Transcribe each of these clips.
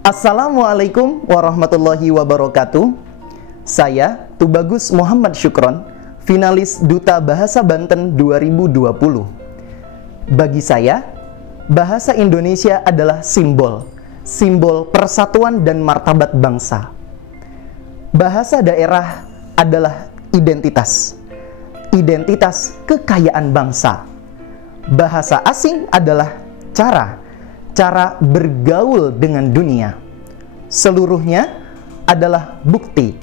Assalamualaikum warahmatullahi wabarakatuh. Saya Tubagus Muhammad Syukron, finalis Duta Bahasa Banten 2020. Bagi saya, bahasa Indonesia adalah simbol persatuan dan martabat bangsa. Bahasa daerah adalah identitas kekayaan bangsa. Bahasa asing adalah cara bergaul dengan dunia. Seluruhnya adalah bukti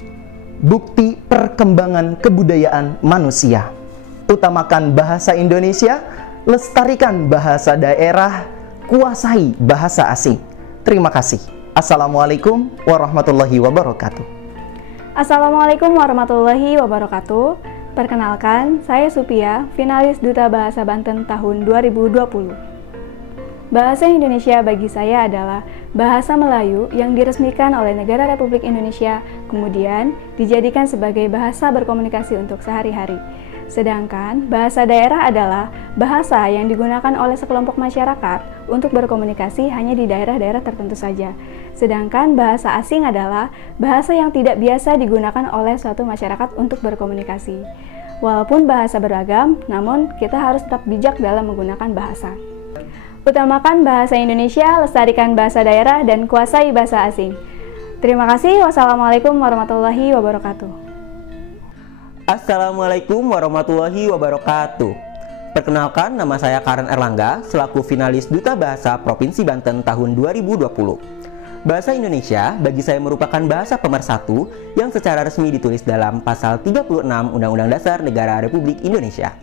perkembangan kebudayaan manusia. Utamakan bahasa Indonesia, lestarikan bahasa daerah, kuasai bahasa asing. Terima kasih. Assalamualaikum warahmatullahi wabarakatuh. Assalamualaikum warahmatullahi wabarakatuh. Perkenalkan, saya Supia, finalis Duta Bahasa Banten tahun 2020. Bahasa Indonesia bagi saya adalah bahasa Melayu yang diresmikan oleh Negara Republik Indonesia, kemudian dijadikan sebagai bahasa berkomunikasi untuk sehari-hari. Sedangkan bahasa daerah adalah bahasa yang digunakan oleh sekelompok masyarakat untuk berkomunikasi hanya di daerah-daerah tertentu saja. Sedangkan bahasa asing adalah bahasa yang tidak biasa digunakan oleh suatu masyarakat untuk berkomunikasi. Walaupun bahasa beragam, namun kita harus tetap bijak dalam menggunakan bahasa. Utamakan bahasa Indonesia, lestarikan bahasa daerah, dan kuasai bahasa asing. Terima kasih. Wassalamualaikum warahmatullahi wabarakatuh. Assalamualaikum warahmatullahi wabarakatuh. Perkenalkan, nama saya Karen Erlangga, selaku finalis Duta Bahasa Provinsi Banten tahun 2020. Bahasa Indonesia bagi saya merupakan bahasa pemersatu yang secara resmi ditulis dalam pasal 36 Undang-Undang Dasar Negara Republik Indonesia.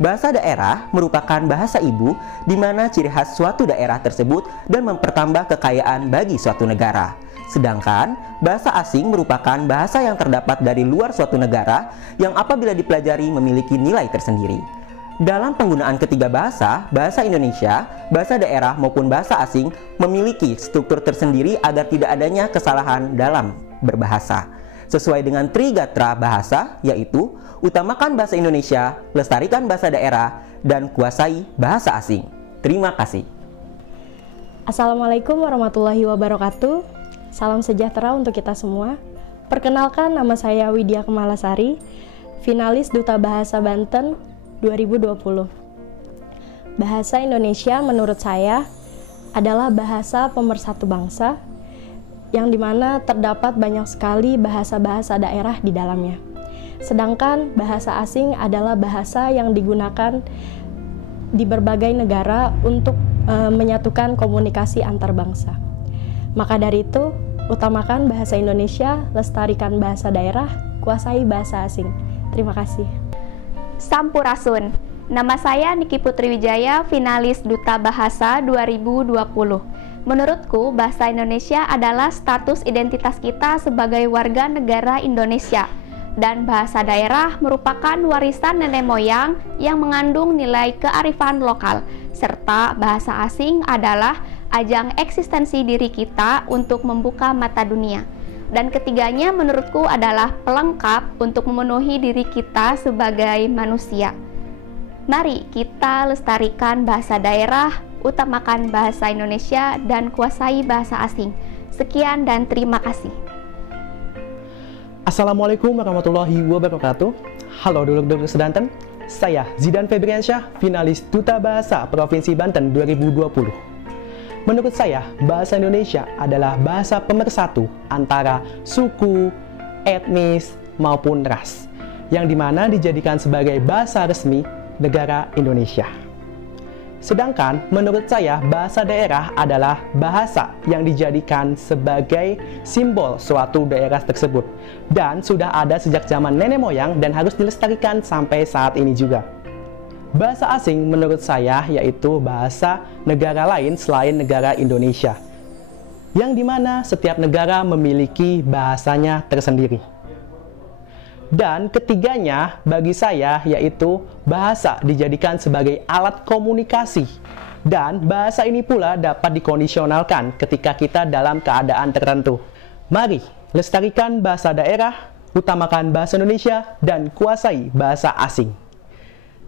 Bahasa daerah merupakan bahasa ibu di mana ciri khas suatu daerah tersebut dan mempertambah kekayaan bagi suatu negara. Sedangkan bahasa asing merupakan bahasa yang terdapat dari luar suatu negara yang apabila dipelajari memiliki nilai tersendiri. Dalam penggunaan ketiga bahasa Indonesia, bahasa daerah maupun bahasa asing memiliki struktur tersendiri agar tidak adanya kesalahan dalam berbahasa. Sesuai dengan Trigatra bahasa, yaitu utamakan bahasa Indonesia, lestarikan bahasa daerah, dan kuasai bahasa asing. Terima kasih. Assalamualaikum warahmatullahi wabarakatuh. Salam sejahtera untuk kita semua. Perkenalkan, nama saya Widya Kemalasari, finalis Duta Bahasa Banten 2020. Bahasa Indonesia menurut saya adalah bahasa pemersatu bangsa, yang dimana terdapat banyak sekali bahasa-bahasa daerah di dalamnya. Sedangkan bahasa asing adalah bahasa yang digunakan di berbagai negara untuk menyatukan komunikasi antar bangsa. Maka dari itu, utamakan bahasa Indonesia, lestarikan bahasa daerah, kuasai bahasa asing. Terima kasih. Sampurasun. Nama saya Niki Putri Wijaya, finalis Duta Bahasa 2020. Menurutku, bahasa Indonesia adalah status identitas kita sebagai warga negara Indonesia. Dan bahasa daerah merupakan warisan nenek moyang yang mengandung nilai kearifan lokal. Serta bahasa asing adalah ajang eksistensi diri kita untuk membuka mata dunia. Dan ketiganya menurutku adalah pelengkap untuk memenuhi diri kita sebagai manusia. Mari kita lestarikan bahasa daerah, utamakan bahasa Indonesia, dan kuasai bahasa asing. Sekian dan terima kasih. Assalamualaikum warahmatullahi wabarakatuh. Halo dulur-dulur sedanten, saya Zidan Febriansyah, finalis Duta Bahasa Provinsi Banten 2020. Menurut saya, bahasa Indonesia adalah bahasa pemersatu antara suku, etnis, maupun ras, yang dimana dijadikan sebagai bahasa resmi negara Indonesia. Sedangkan menurut saya bahasa daerah adalah bahasa yang dijadikan sebagai simbol suatu daerah tersebut dan sudah ada sejak zaman nenek moyang dan harus dilestarikan sampai saat ini juga. Bahasa asing menurut saya yaitu bahasa negara lain selain negara Indonesia, yang dimana setiap negara memiliki bahasanya tersendiri. Dan ketiganya bagi saya yaitu bahasa dijadikan sebagai alat komunikasi. Dan bahasa ini pula dapat dikondisionalkan ketika kita dalam keadaan tertentu. Mari lestarikan bahasa daerah, utamakan bahasa Indonesia, dan kuasai bahasa asing.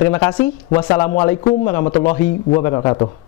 Terima kasih. Wassalamualaikum warahmatullahi wabarakatuh.